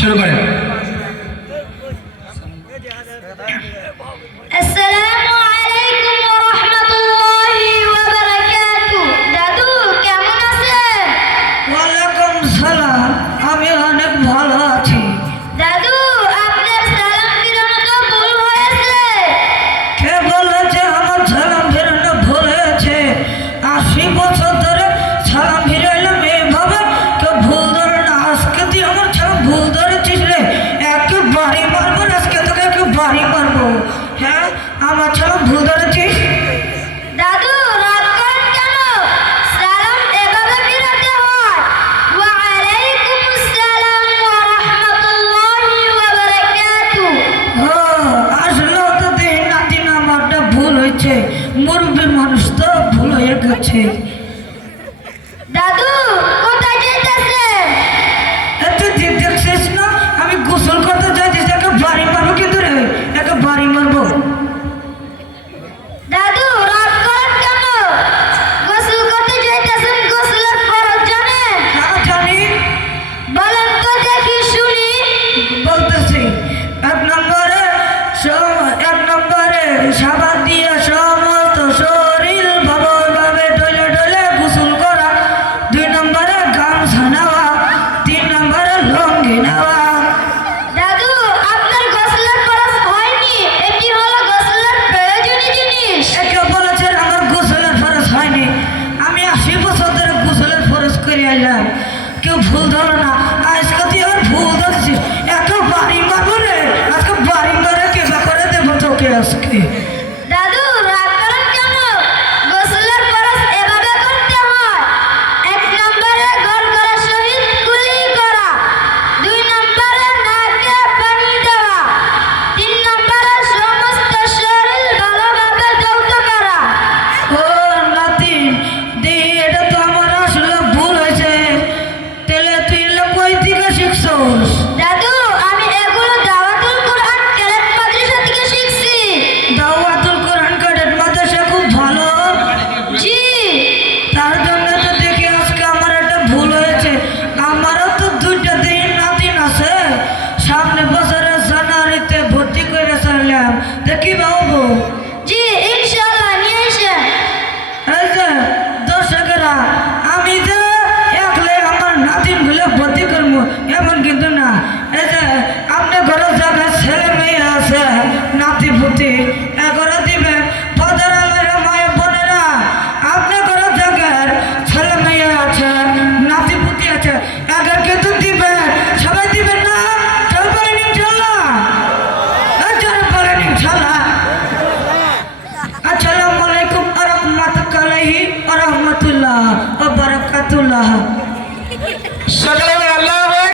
শুরু করেন। আসসালামু আলাইকুম ওয়া রাহমাতুল্লাহি ওয়া বারাকাতুহু। দাদু কেমন আছেন? ওয়ালাইকুম সালাম, আমি অনেক ভালো আছি। দাদু আপনার সালাম ফিরানো তো ভুল হয়েছে। কে বলেছে আমার সালাম ফেরানো ভুল হয়েছে? 80 বছর ধরে সালাম ফিরাইলাম এইভাবে, কেউ ভুল ধরে না। আজকে তুই আমার সালাম ভুল ধরেছিস রে, একে বাড়ি মারবো, আজকে তোকে একে বাড়ি মারবো। হ্যাঁ, আমার সালাম ভুল ধরেছিস? দাদু রাগ করেন কেন? সালাম এভাবে ফিরাতে হয়। ওয়া আলাইকুমুস সালাম ওয়া রাহমাতুল্লাহি ওয়া বারাকাতুহু। ও, আসলে তো দেখি নাতি না আমারটা ভুল হয়েছে, মুরব্বী মানুষ তো ভুল হয়ে গেছে। দাদু কোথায় যাইতেছেন? এত দেখছিস না আমি গোসল করতে যাইছিস, একে বাড়ি মারবো কিন্তু রে, একে বাড়ি মারবো। দাদু রাগ করেন কেন? গোসল করতে যাইতেছেন, গোসলের ফরজ জানেন? হ্যাঁ জানি, বলেন তো দেখি শুনি। বলতেছি। এক নম্বরে সাবান দিয়ে সমস্ত শরীর ভাবে ডলে ডলে গোসল করা। 2 নম্বরে গামছা নেওয়া। 3 নম্বরে লঙ্গি নেওয়া। দাদু আপনার গোসলের ফরজ হয়নি, এটি হলো গোসলের প্রয়োজনীয় জিনিস। একে বলেছে আমার গোসলের ফরজ হয়নি। আমি 80 বছর ধরে গোসলের ফরজ করে এলাম, কেউ ভুল ধরো না। আজকে তুই আমার ভুল ধরছিস, একে বাড়ি মারবো রে, আজকে বাড়ি মারে কেবা করে দেবো তোকে আজকে। দাদু রাগ করেন কেন? গোসলের ফরজ এভাবে করতে হয়। 1 নম্বরে গড়গড়া সহিত কুলি করা। 2 নম্বরে নাকে পানি দেওয়া। 3 নম্বরে সমস্ত শরীর ভালোভাবে ধৌত করা। ও নাতি, এটা তো আমার আসলে ভুল হয়েছে। তাহলে তুই এগুলো কই থেকে শিখছস? দাদু আমি এগুলো দাওয়াতুল কুরআন ক্যাডেট মাদ্রাসা থেকে শিখছি। দাওয়াতুল কোরআন ক্যাডেট মাদ্রাসা খুব ভালো। জি তার জন্য তো দেখি আজকে আমার একটা ভুল হয়েছে। আমারও তো 2টা দিন নাতিন আছে, সামনে বছরের জানুয়ারিতে ভর্তি করে চাইলাম, দেখি বাবু। জি ইনশাআল্লাহ নিয়ে আসেন। এই যে দর্শকেরা, আমি যে একলে আমার নাতিন গুলো ভর্তি করবো এমন কিন্তু না। এই যে আপনার ঘরের জায়গায় ছেলে মেয়ে আছে, নাতি পুতি এগুলো দিবেন। পদের আমার মায়ে বোনেরা, আপনার ঘরের জায়গার ছেলে মেয়ে আছে, নাতি পুতি আছে, এদের কিন্তু দিবেন। সবাই দিবেন না? কেউ বলেন ইনশাল্লাহ? যারা বলেন ইনশাল্লাহ। আসসালামু আলাইকুম ওয়া রাহমাতুল্লাহি ওয়া বারাকাতুহু। সকালে